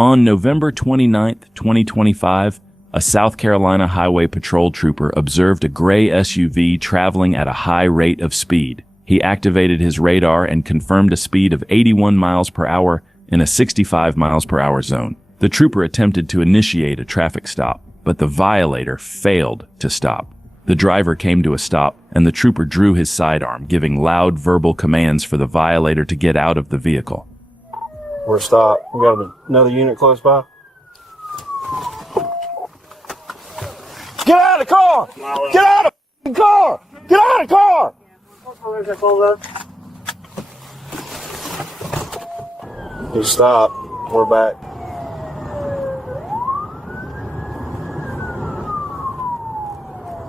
On November 29, 2025, a South Carolina Highway Patrol trooper observed a gray SUV traveling at a high rate of speed. He activated his radar and confirmed a speed of 81 miles per hour in a 65 miles per hour zone. The trooper attempted to initiate a traffic stop, but the violator failed to stop. The driver came to a stop, and the trooper drew his sidearm, giving loud verbal commands for the violator to get out of the vehicle. We're stopped. We got another unit close by. Get out of the car! Get out of the car! Get out of the car! He stopped. We're back.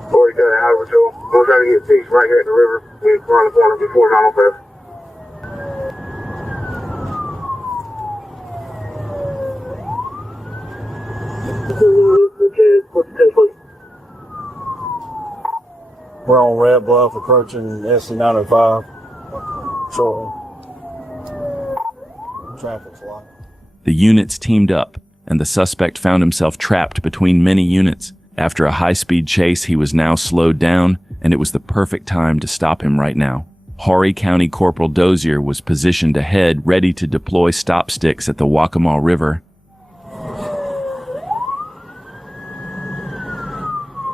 Bodycam, how we doing? We're trying to get a piece right here at the river. We run the corner before Donald Fest. We're on Red Bluff approaching SC905 shortly. Traffic's light. The units teamed up, and the suspect found himself trapped between many units. After a high-speed chase, he was now slowed down, and it was the perfect time to stop him right now. Horry County Corporal Dozier was positioned ahead, ready to deploy stop sticks at the Waccamaw River.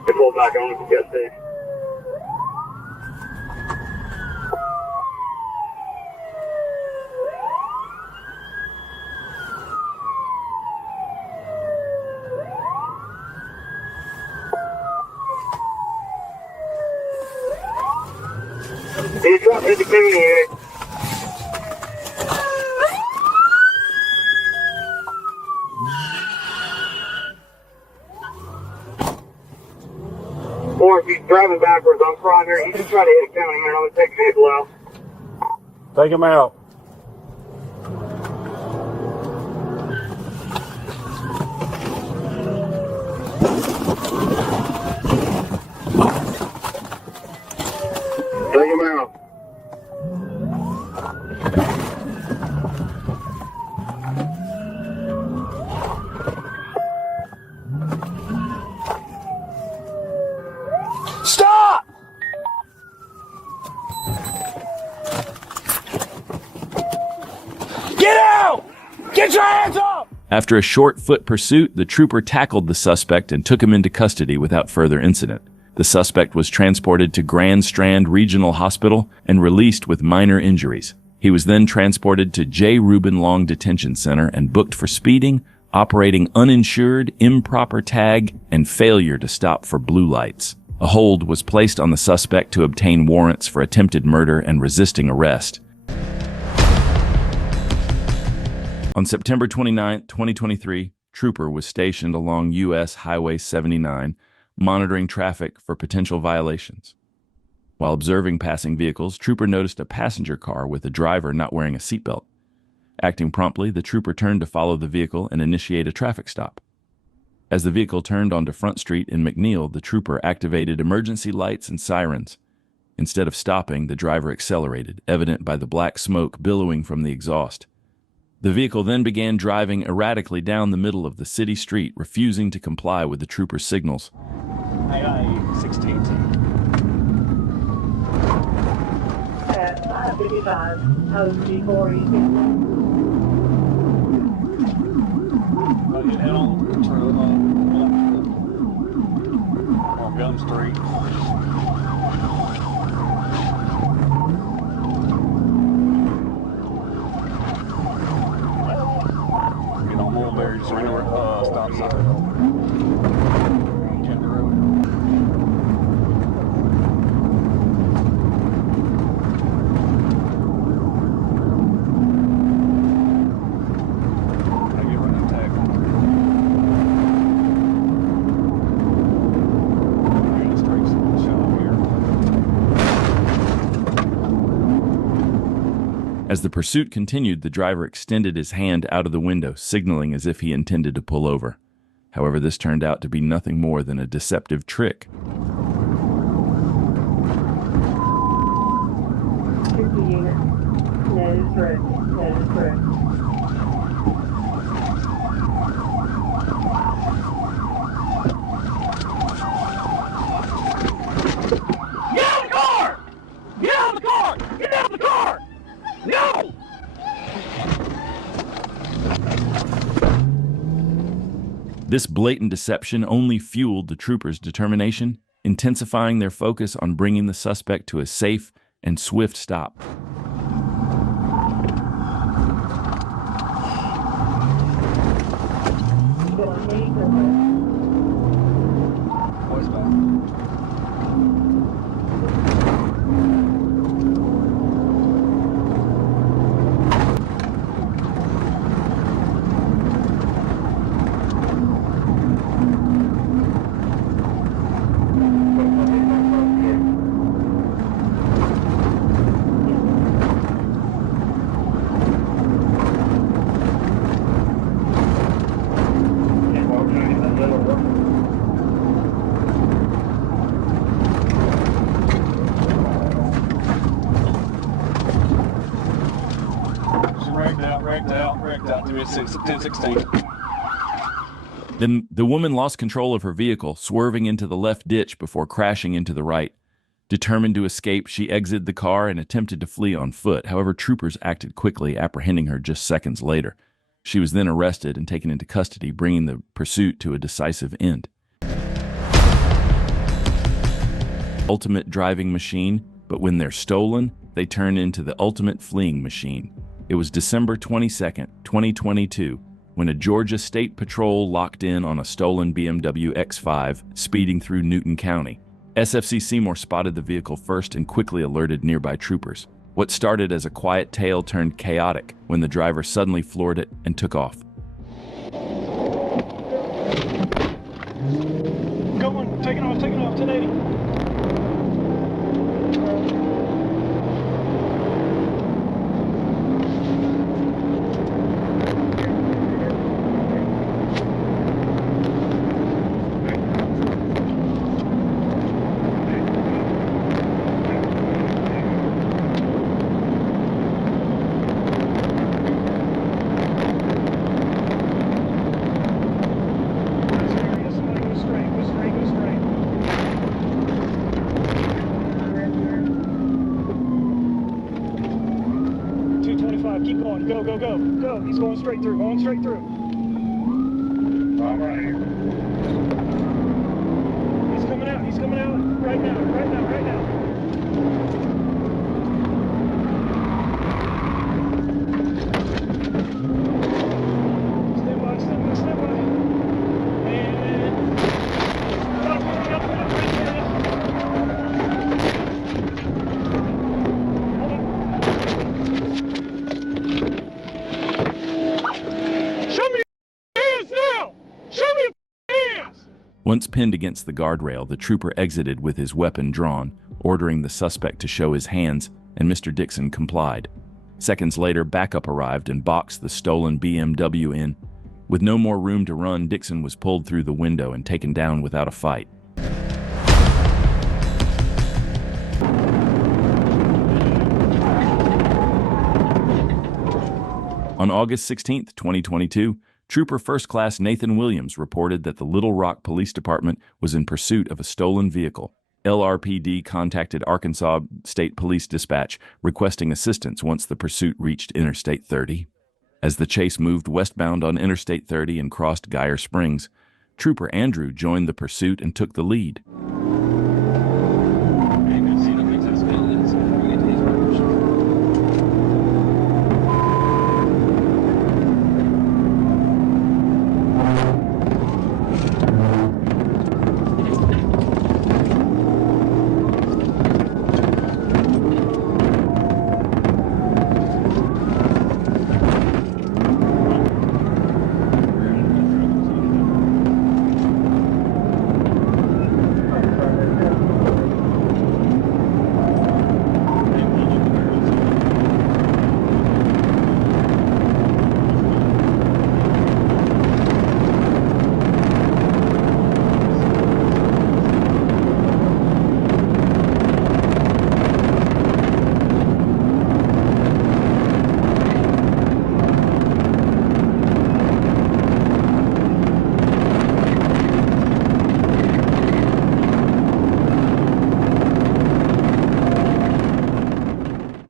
They pulled back on to get safe. He's dropped in the community. Or if he's driving backwards on front here, you can try to hit a county here. I'm going to take the vehicle out. Take him out. Take him out. Stop! Get out! Get your hands up! After a short foot pursuit, the trooper tackled the suspect and took him into custody without further incident. The suspect was transported to Grand Strand Regional Hospital and released with minor injuries. He was then transported to J. Reuben Long Detention Center and booked for speeding, operating uninsured, improper tag, and failure to stop for blue lights. A hold was placed on the suspect to obtain warrants for attempted murder and resisting arrest. On September 29, 2023, Trooper was stationed along U.S. Highway 79, monitoring traffic for potential violations. While observing passing vehicles, Trooper noticed a passenger car with a driver not wearing a seatbelt. Acting promptly, the Trooper turned to follow the vehicle and initiate a traffic stop. As the vehicle turned onto Front Street in McNeil, the Trooper activated emergency lights and sirens. Instead of stopping, the driver accelerated, evident by the black smoke billowing from the exhaust. The vehicle then began driving erratically down the middle of the city street, refusing to comply with the Trooper's signals. AI 16. At 555, OG4, you can Head on Gum Street. Get on Mulberry, just right over stop sign. As the pursuit continued, the driver extended his hand out of the window, signaling as if he intended to pull over. However, this turned out to be nothing more than a deceptive trick. This blatant deception only fueled the troopers' determination, intensifying their focus on bringing the suspect to a safe and swift stop. Wrecked out, 1016. Then the woman lost control of her vehicle, swerving into the left ditch before crashing into the right. Determined to escape, she exited the car and attempted to flee on foot. However, troopers acted quickly, apprehending her just seconds later. She was then arrested and taken into custody, bringing the pursuit to a decisive end. Ultimate driving machine, but when they're stolen, they turn into the ultimate fleeing machine. It was December 22nd, 2022, when a Georgia State Patrol locked in on a stolen BMW X5 speeding through Newton County. SFC Seymour spotted the vehicle first and quickly alerted nearby troopers. What started as a quiet tale turned chaotic when the driver suddenly floored it and took off. Going, taking off, 1080. Keep going. Go. He's going straight through. I'm right here. He's coming out right now. Stand by. And... Once pinned against the guardrail, the trooper exited with his weapon drawn, ordering the suspect to show his hands, and Mr. Dixon complied. Seconds later, backup arrived and boxed the stolen BMW in. With no more room to run, Dixon was pulled through the window and taken down without a fight. On August 16, 2022, Trooper First Class Nathan Williams reported that the Little Rock Police Department was in pursuit of a stolen vehicle. LRPD contacted Arkansas State Police Dispatch, requesting assistance once the pursuit reached Interstate 30. As the chase moved westbound on Interstate 30 and crossed Geyer Springs, Trooper Andrew joined the pursuit and took the lead.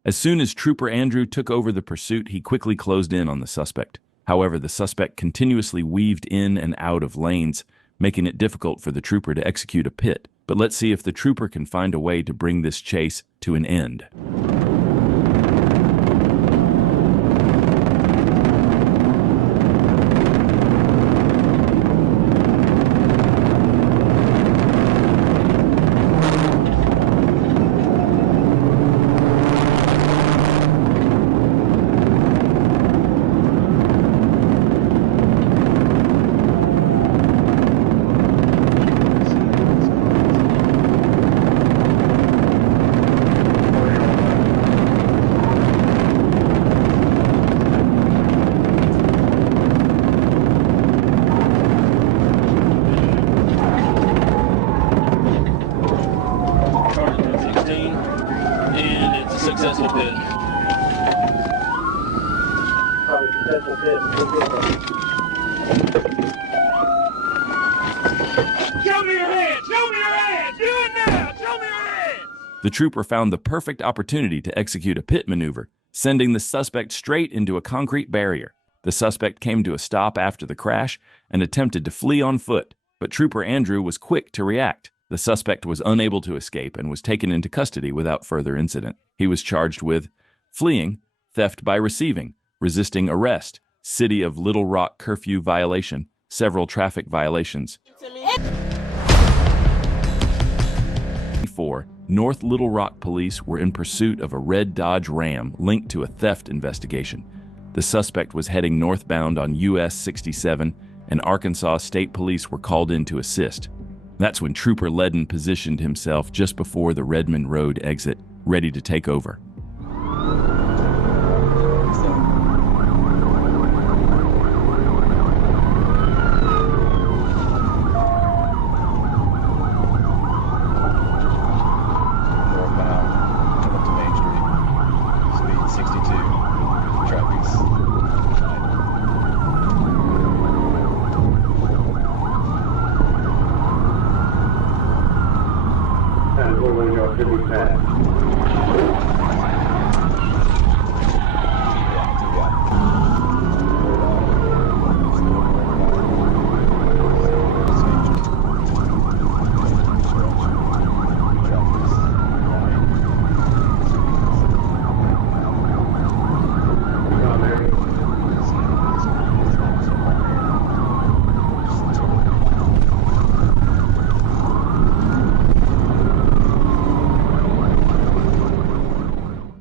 As soon as Trooper Andrew took over the pursuit, he quickly closed in on the suspect. However, the suspect continuously weaved in and out of lanes, making it difficult for the trooper to execute a pit. But let's see if the trooper can find a way to bring this chase to an end. And it's a successful pit. Probably successful pit. Show me your hands! Show me your hands! Do it now! Show me your hands! The trooper found the perfect opportunity to execute a pit maneuver, sending the suspect straight into a concrete barrier. The suspect came to a stop after the crash and attempted to flee on foot, but Trooper Andrew was quick to react. The suspect was unable to escape and was taken into custody without further incident. He was charged with fleeing, theft by receiving, resisting arrest, City of Little Rock curfew violation, several traffic violations. 4. North Little Rock police were in pursuit of a red Dodge Ram linked to a theft investigation. The suspect was heading northbound on US 67, and Arkansas State Police were called in to assist. That's when Trooper Ledden positioned himself just before the Redmond Road exit, ready to take over.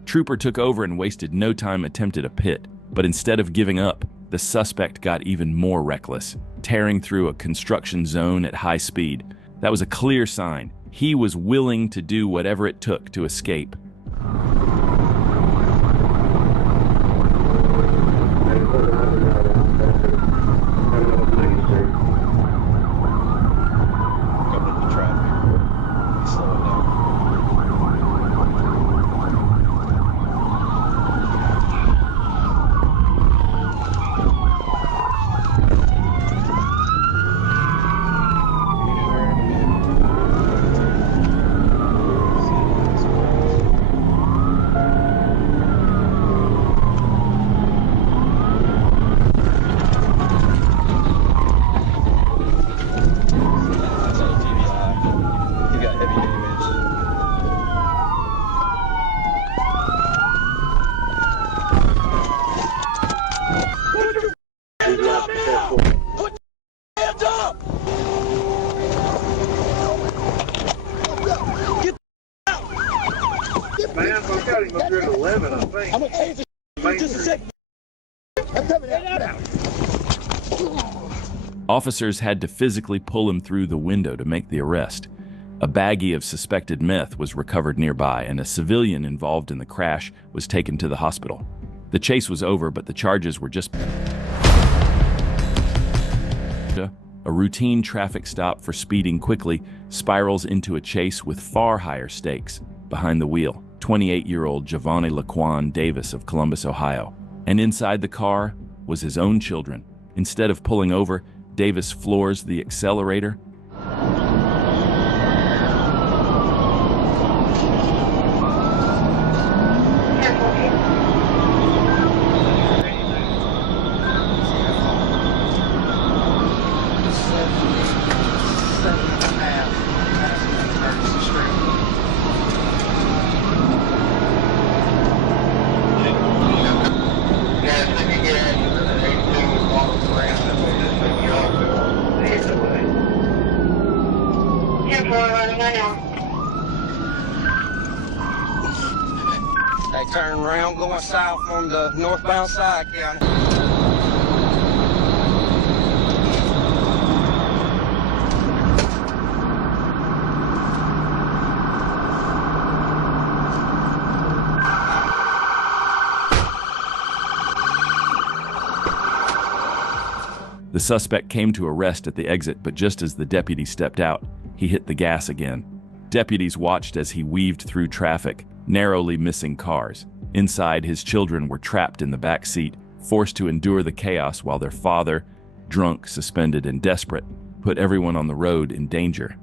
Trooper took over and wasted no time attempted a pit, but instead of giving up, the suspect got even more reckless, tearing through a construction zone at high speed. That was a clear sign. He was willing to do whatever it took to escape. Officers had to physically pull him through the window to make the arrest. A baggie of suspected meth was recovered nearby, and a civilian involved in the crash was taken to the hospital. The chase was over, but the charges were just a routine traffic stop for speeding quickly spirals into a chase with far higher stakes. Behind the wheel, 28-year-old Giovanni Laquan Davis of Columbus, Ohio. And inside the car was his own children. Instead of pulling over, Davis floors the accelerator. around going south on the northbound side, County. The suspect came to arrest at the exit, but just as the deputy stepped out, he hit the gas again. Deputies watched as he weaved through traffic, narrowly missing cars. Inside, his children were trapped in the back seat, forced to endure the chaos while their father, drunk, suspended, and desperate, put everyone on the road in danger.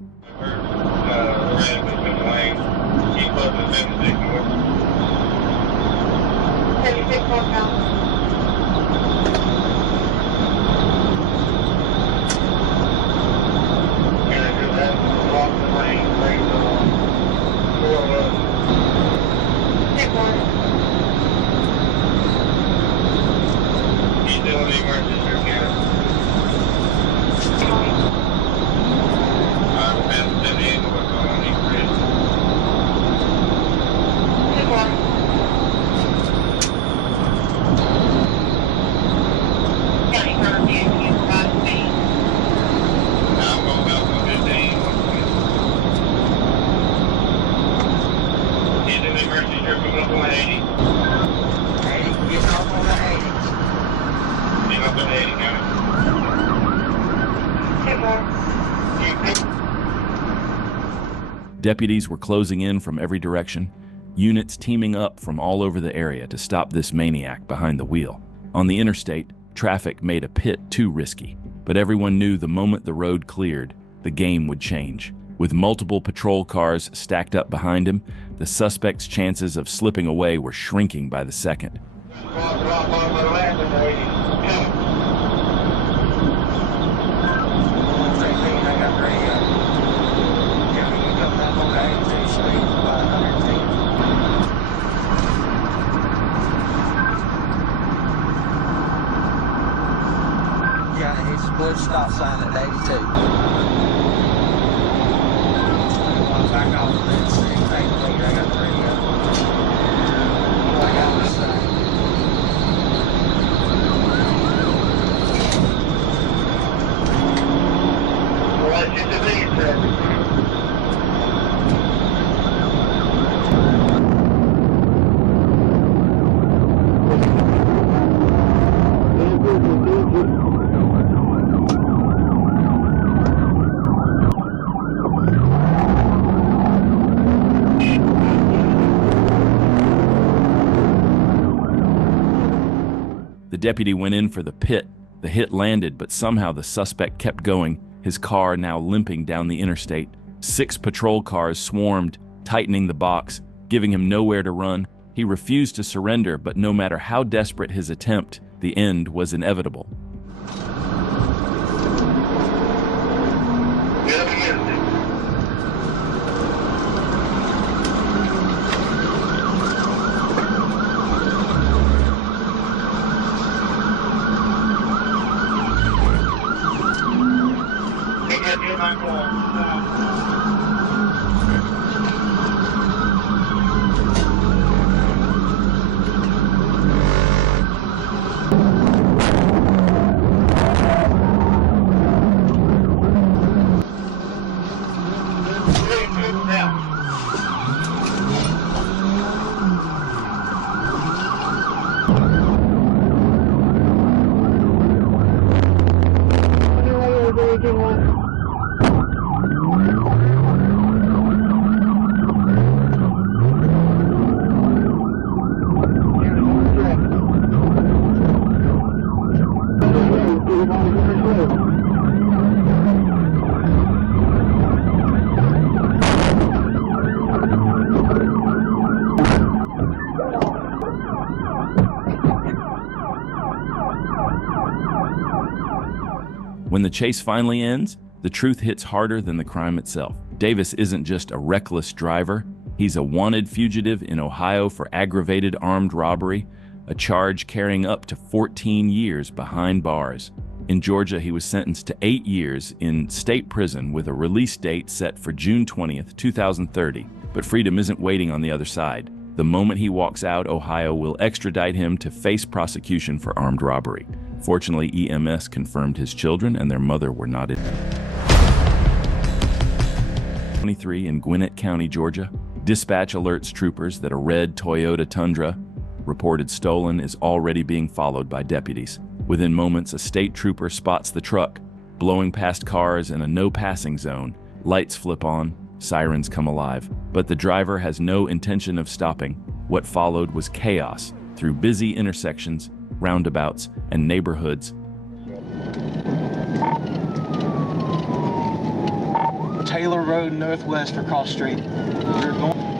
Deputies were closing in from every direction, units teaming up from all over the area to stop this maniac behind the wheel. On the interstate, traffic made a pit too risky, but everyone knew the moment the road cleared, the game would change. With multiple patrol cars stacked up behind him, the suspect's chances of slipping away were shrinking by the second. Yeah, it's split stop sign at 82. Back off of that 6, 8, I got 3 I got this side. Well, it's a big traffic. The deputy went in for the pit. The hit landed, but somehow the suspect kept going, his car now limping down the interstate. 6 patrol cars swarmed, tightening the box, giving him nowhere to run. He refused to surrender, but no matter how desperate his attempt, the end was inevitable. When the chase finally ends, the truth hits harder than the crime itself. Davis isn't just a reckless driver, he's a wanted fugitive in Ohio for aggravated armed robbery, a charge carrying up to 14 years behind bars. In Georgia, he was sentenced to 8 years in state prison with a release date set for June 20th, 2030. But freedom isn't waiting on the other side. The moment he walks out, Ohio will extradite him to face prosecution for armed robbery. Fortunately, EMS confirmed his children and their mother were not in. 23 in Gwinnett County, Georgia. Dispatch alerts troopers that a red Toyota Tundra, reported stolen, is already being followed by deputies. Within moments, a state trooper spots the truck, blowing past cars in a no-passing zone. Lights flip on, sirens come alive, but the driver has no intention of stopping. What followed was chaos through busy intersections, roundabouts, and neighborhoods. Taylor Road Northwest for Cross Street. We're going.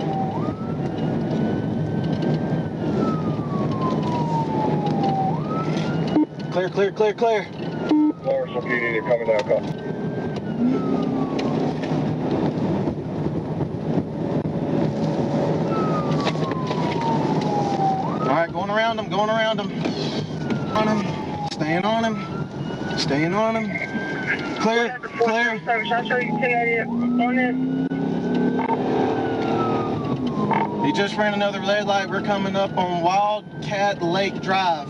Clear, clear, clear, clear. Marshall PD, they're coming down. All right, going around them, going around them. On him, staying on him, staying on him. Clear, clear. I'll show you on this. He just ran another red light. We're coming up on Wildcat Lake Drive.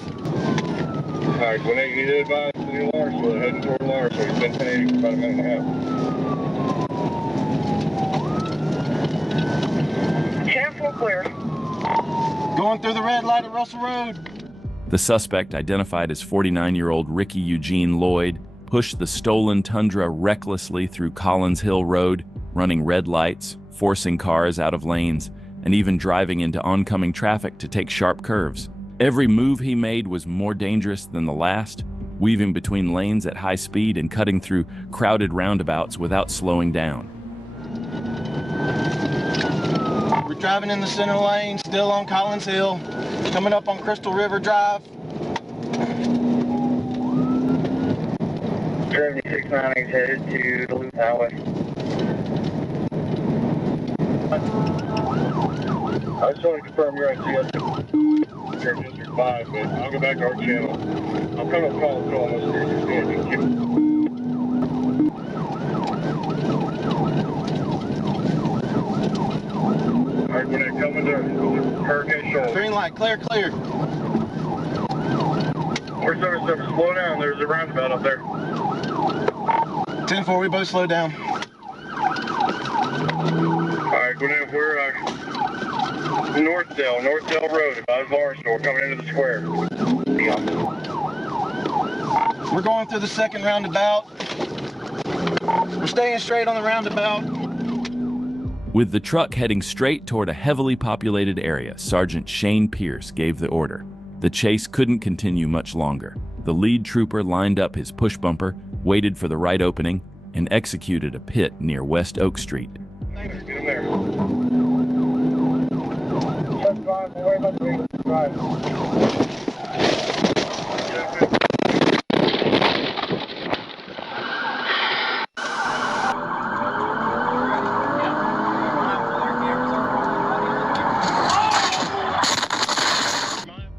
All right, when they get advised to the Lars, we're heading toward Lars, so he's been 1080 for about a minute and a half. 10-4 clear. Going through the red light at Russell Road. The suspect, identified as 49-year-old Ricky Eugene Lloyd, pushed the stolen Tundra recklessly through Collins Hill Road, running red lights, forcing cars out of lanes, and even driving into oncoming traffic to take sharp curves. Every move he made was more dangerous than the last, weaving between lanes at high speed and cutting through crowded roundabouts without slowing down. We're driving in the center lane, still on Collins Hill, coming up on Crystal River Drive. 7690 is headed to the Loop Highway. I just want to confirm you're on CS. You're in District 5, but I'll go back to our channel. I'll come up call through almost here. Alright, when I come into Hurricane Shoals. Green light, clear, clear. 477, slow down. There's a roundabout up there. 10-4, we both slow down. Alright, we're Northdale Road, about Barstow, coming into the square. We're going through the second roundabout. We're staying straight on the roundabout. With the truck heading straight toward a heavily populated area, Sergeant Shane Pierce gave the order. The chase couldn't continue much longer. The lead trooper lined up his push bumper, waited for the right opening, and executed a pit near West Oak Street. Get in there. Worry about the drive.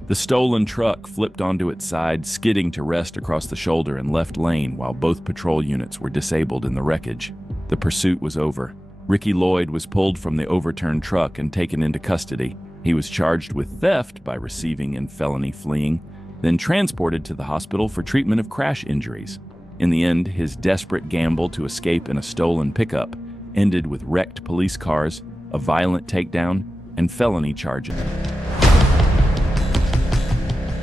The stolen truck flipped onto its side, skidding to rest across the shoulder and left lane while both patrol units were disabled in the wreckage. The pursuit was over. Ricky Lloyd was pulled from the overturned truck and taken into custody. He was charged with theft by receiving and felony fleeing, then transported to the hospital for treatment of crash injuries. In the end, his desperate gamble to escape in a stolen pickup ended with wrecked police cars, a violent takedown, and felony charges.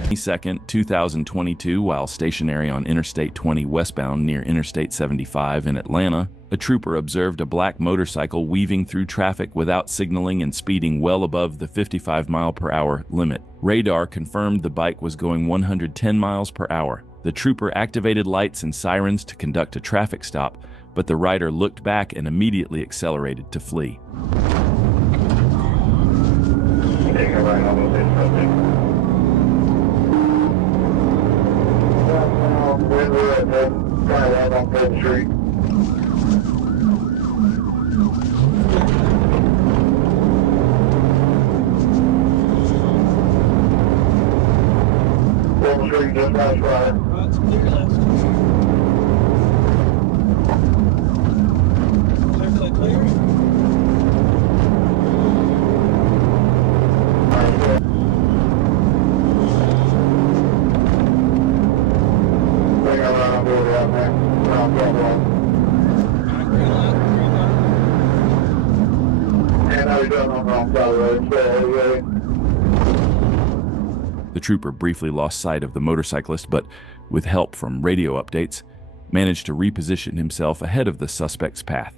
22nd, 2022, while stationary on Interstate 20 westbound near Interstate 75 in Atlanta, a trooper observed a black motorcycle weaving through traffic without signaling and speeding well above the 55-mile-per-hour limit. Radar confirmed the bike was going 110 miles per hour. The trooper activated lights and sirens to conduct a traffic stop, but the rider looked back and immediately accelerated to flee. Take a right on the subject. We're at the right on 3rd Street. Street, just past right. It's clear left. Clear, clear, clear. down there. Around Broadway. And how you doing on the wrong side of the road? So, The trooper briefly lost sight of the motorcyclist, but with help from radio updates, managed to reposition himself ahead of the suspect's path.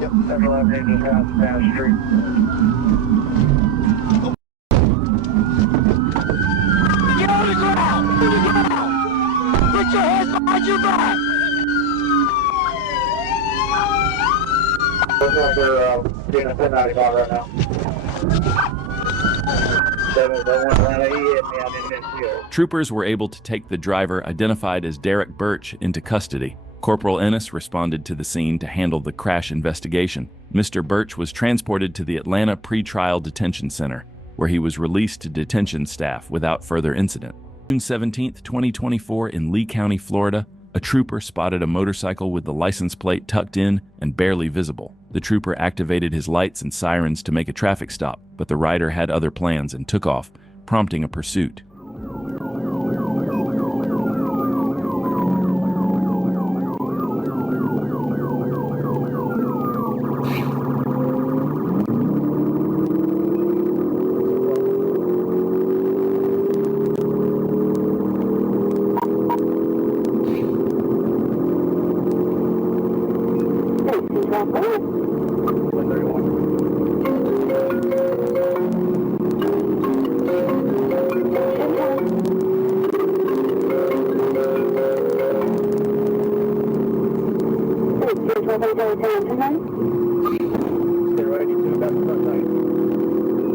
Yep, 7-Eleven down the street. Get on the ground! On the ground! Put your hands behind your back! Looks like they're getting a 1095 right now. 701 Atlanta, he hit me out in Mississippi. Troopers were able to take the driver, identified as Derek Birch, into custody. Corporal Ennis responded to the scene to handle the crash investigation. Mr. Birch was transported to the Atlanta Pretrial Detention Center, where he was released to detention staff without further incident. June 17, 2024, in Lee County, Florida, a trooper spotted a motorcycle with the license plate tucked in and barely visible. The trooper activated his lights and sirens to make a traffic stop, but the rider had other plans and took off, prompting a pursuit. Get ready to back to front side.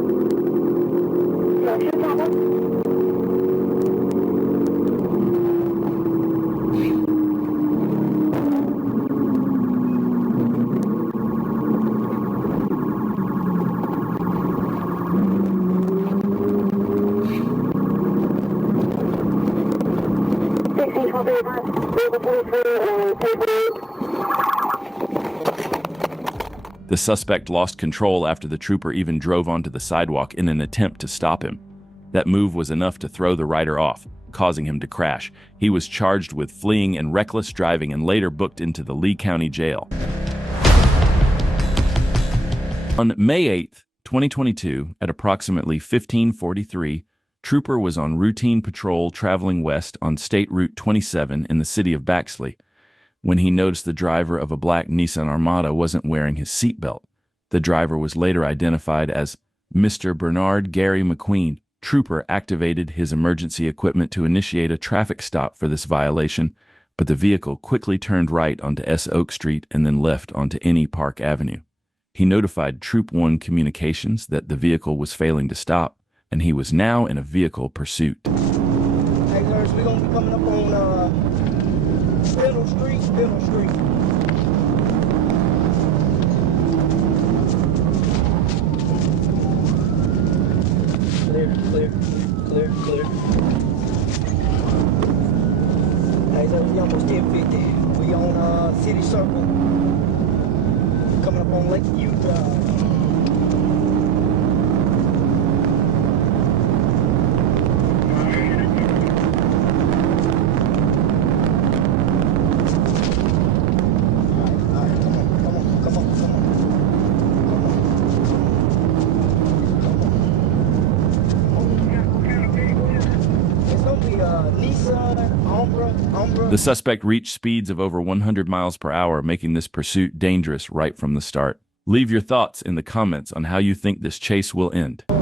The suspect lost control after the trooper even drove onto the sidewalk in an attempt to stop him. That move was enough to throw the rider off, causing him to crash. He was charged with fleeing and reckless driving and later booked into the Lee County Jail. On May 8, 2022, at approximately 15:43, trooper was on routine patrol traveling west on State Route 27 in the city of Baxley when he noticed the driver of a black Nissan Armada wasn't wearing his seatbelt. The driver was later identified as Mr. Bernard Gary McQueen. Trooper activated his emergency equipment to initiate a traffic stop for this violation, but the vehicle quickly turned right onto S. Oak Street and then left onto Any Park Avenue. He notified Troop 1 Communications that the vehicle was failing to stop, and he was now in a vehicle pursuit. Hey, guys, we're going to be coming up on Spindle Street, Spindle Street. Clear. Hey, so we almost 1050. We on City Circle. Coming up on Lakeview Drive. The suspect reached speeds of over 100 miles per hour, making this pursuit dangerous right from the start. Leave your thoughts in the comments on how you think this chase will end. I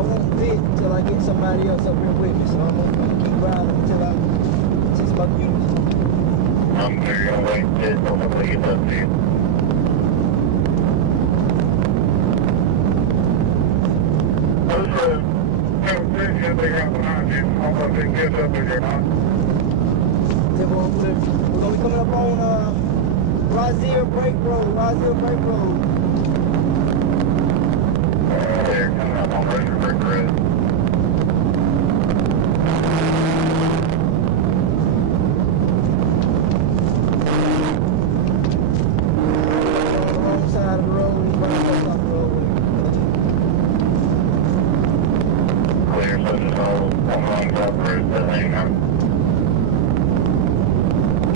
won't quit until I get somebody else up here with me, so I'm gonna keep riding until I see some units. I'm very gonna wait until somebody gets up to you. We're gonna be coming up on Rozier Break Road. They're coming up on Rozier Break Road.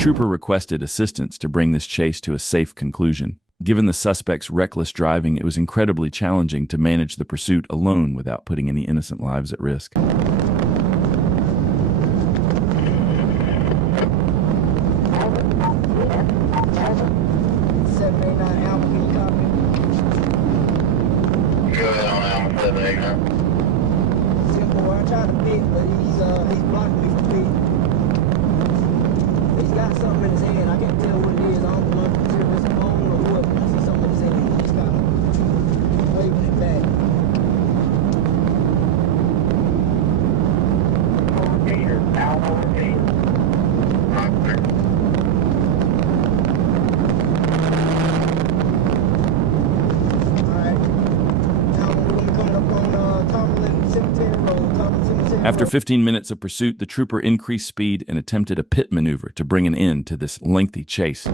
trooper requested assistance to bring this chase to a safe conclusion. Given the suspect's reckless driving, it was incredibly challenging to manage the pursuit alone without putting any innocent lives at risk. After 15 minutes of pursuit, the trooper increased speed and attempted a pit maneuver to bring an end to this lengthy chase.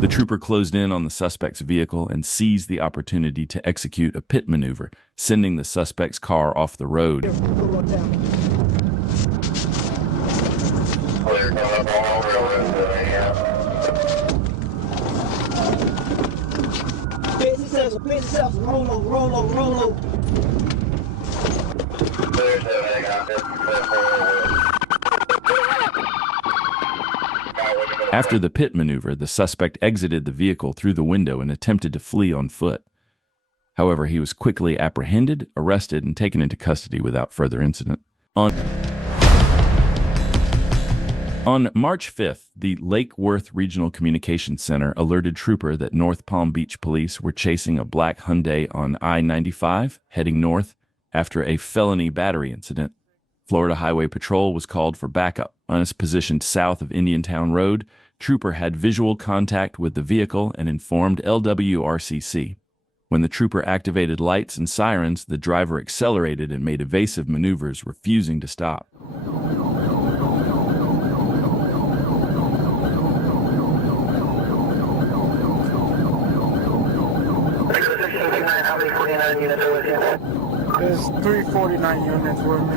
The trooper closed in on the suspect's vehicle and seized the opportunity to execute a pit maneuver, sending the suspect's car off the road. After the pit maneuver, the suspect exited the vehicle through the window and attempted to flee on foot. However, he was quickly apprehended, arrested, and taken into custody without further incident. On March 5th, the Lake Worth Regional Communications Center alerted Trooper that North Palm Beach police were chasing a black Hyundai on I-95 heading north after a felony battery incident. Florida Highway Patrol was called for backup. On its position south of Indiantown Road, Trooper had visual contact with the vehicle and informed LWRCC. When the trooper activated lights and sirens, the driver accelerated and made evasive maneuvers, refusing to stop. There's 349 units with me.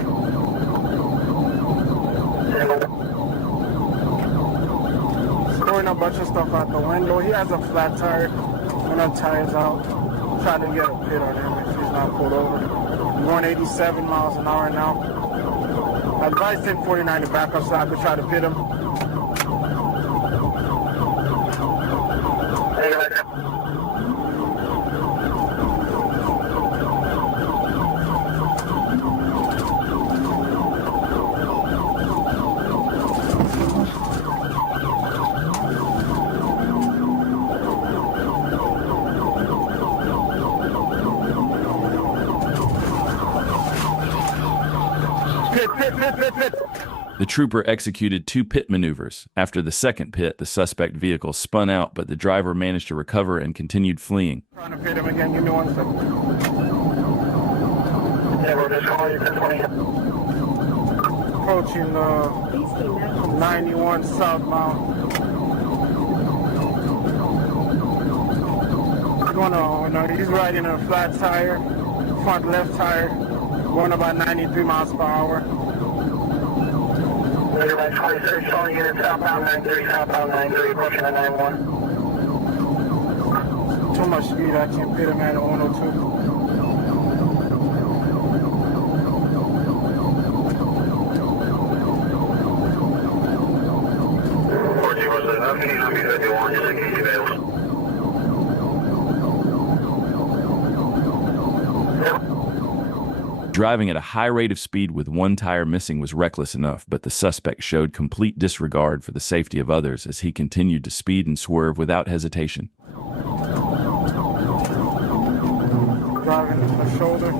Throwing a bunch of stuff out the window. He has a flat tire and the tires out. Trying to get a pit on him if he's not pulled over. 187 miles an hour now. I advised 1049 to back up so I could try to pit him. The trooper executed 2 pit maneuvers. After the second pit, the suspect vehicle spun out, but the driver managed to recover and continued fleeing. Trying to pit him again, give me 1 second. Yeah, we're just calling you 1020. Approaching 91 southbound. What's going on? He's riding a flat tire, front left tire, going about 93 miles per hour. About 26, showing unit southbound 93, southbound 93, approaching the 91. Too much speed, I can't pit him at a 102. Driving at a high rate of speed with one tire missing was reckless enough, but the suspect showed complete disregard for the safety of others as he continued to speed and swerve without hesitation. Driving in the shoulder.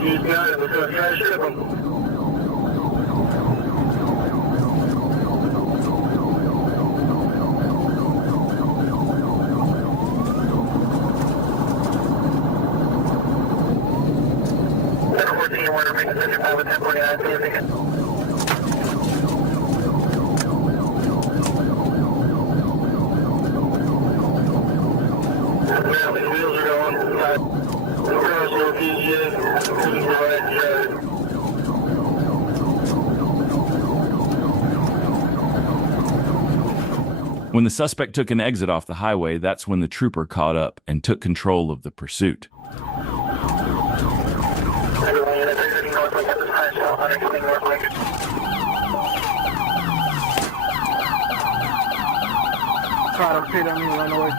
He's got it. We're going to try to ship him. When the suspect took an exit off the highway, that's when the trooper caught up and took control of the pursuit. Try to pit on me, run away.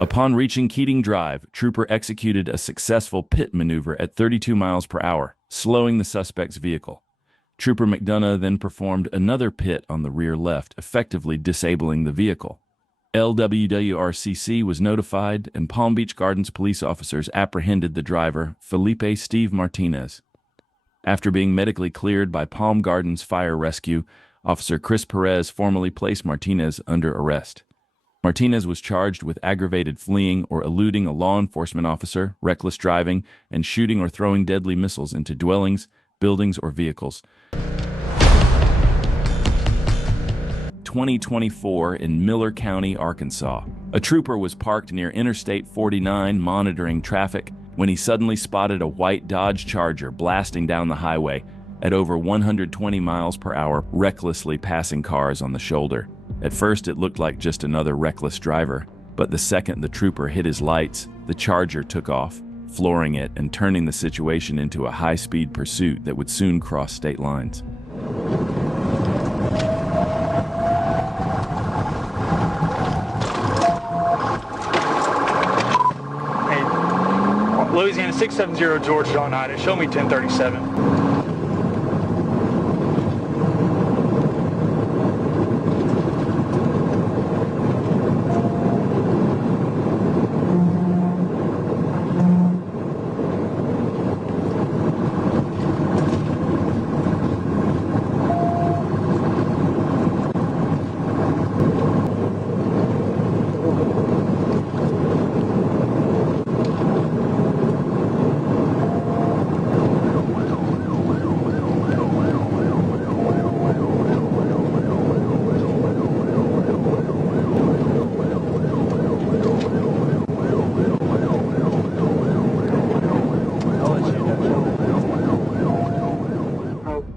Upon reaching Keating Drive, Trooper executed a successful pit maneuver at 32 miles per hour, slowing the suspect's vehicle. Trooper McDonough then performed another pit on the rear left, effectively disabling the vehicle. LWWRCC was notified, and Palm Beach Gardens police officers apprehended the driver, Felipe Steve Martinez. After being medically cleared by Palm Gardens Fire Rescue, Officer Chris Perez formally placed Martinez under arrest. Martinez was charged with aggravated fleeing or eluding a law enforcement officer, reckless driving, and shooting or throwing deadly missiles into dwellings, buildings, or vehicles. 2024 in Miller County, Arkansas. A trooper was parked near Interstate 49 monitoring traffic when he suddenly spotted a white Dodge Charger blasting down the highway at over 120 miles per hour, recklessly passing cars on the shoulder. At first, it looked like just another reckless driver, but the second the trooper hit his lights, the Charger took off, flooring it and turning the situation into a high-speed pursuit that would soon cross state lines. Hey, Louisiana 670 George John Ida, show me 1037.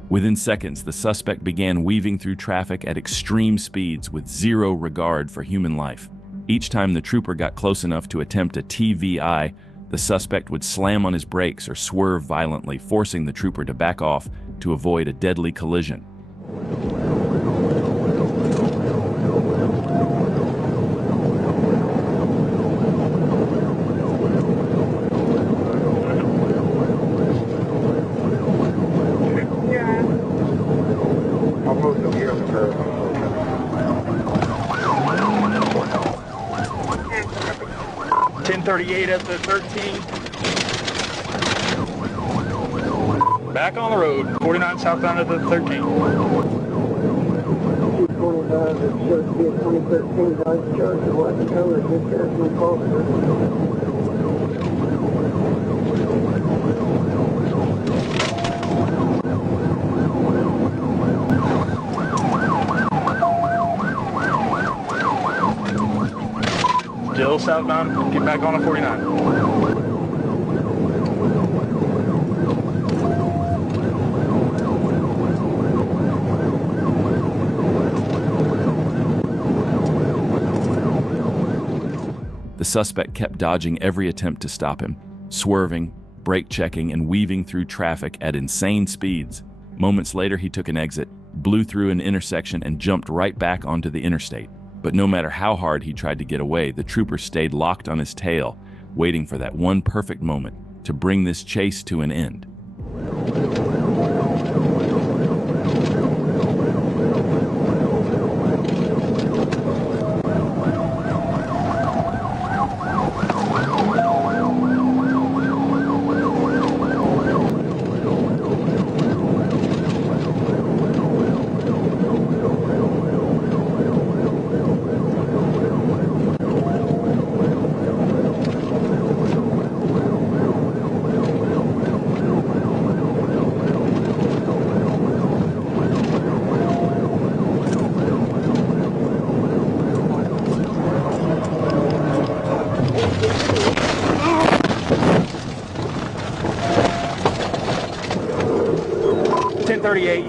Within seconds, the suspect began weaving through traffic at extreme speeds with zero regard for human life. Each time the trooper got close enough to attempt a TVI, the suspect would slam on his brakes or swerve violently, forcing the trooper to back off to avoid a deadly collision. I'll move them here on the curb. 1038 at the 13. Back on the road, 49 southbound at the 13. 229, it's supposed to be a 2013 Dodge Charger, white color, discharge from Foster. southbound. Get back on a 49. The suspect kept dodging every attempt to stop him, swerving, brake checking, and weaving through traffic at insane speeds. Moments later, he took an exit, blew through an intersection, and jumped right back onto the interstate. But no matter how hard he tried to get away, the trooper stayed locked on his tail, waiting for that one perfect moment to bring this chase to an end.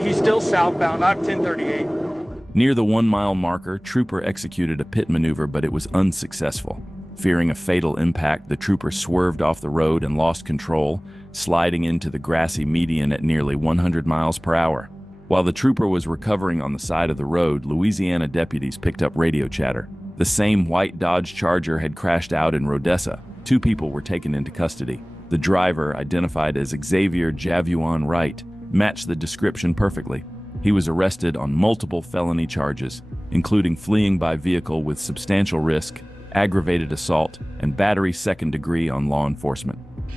He's still southbound. I'm 1038. Near the 1-mile marker, Trooper executed a pit maneuver, but it was unsuccessful. Fearing a fatal impact, the trooper swerved off the road and lost control, sliding into the grassy median at nearly 100 miles per hour. While the trooper was recovering on the side of the road, Louisiana deputies picked up radio chatter. The same white Dodge Charger had crashed out in Rodessa. 2 people were taken into custody. The driver, identified as Xavier Javuan Wright, matched the description perfectly. He was arrested on multiple felony charges, including fleeing by vehicle with substantial risk, aggravated assault, and battery second degree on law enforcement.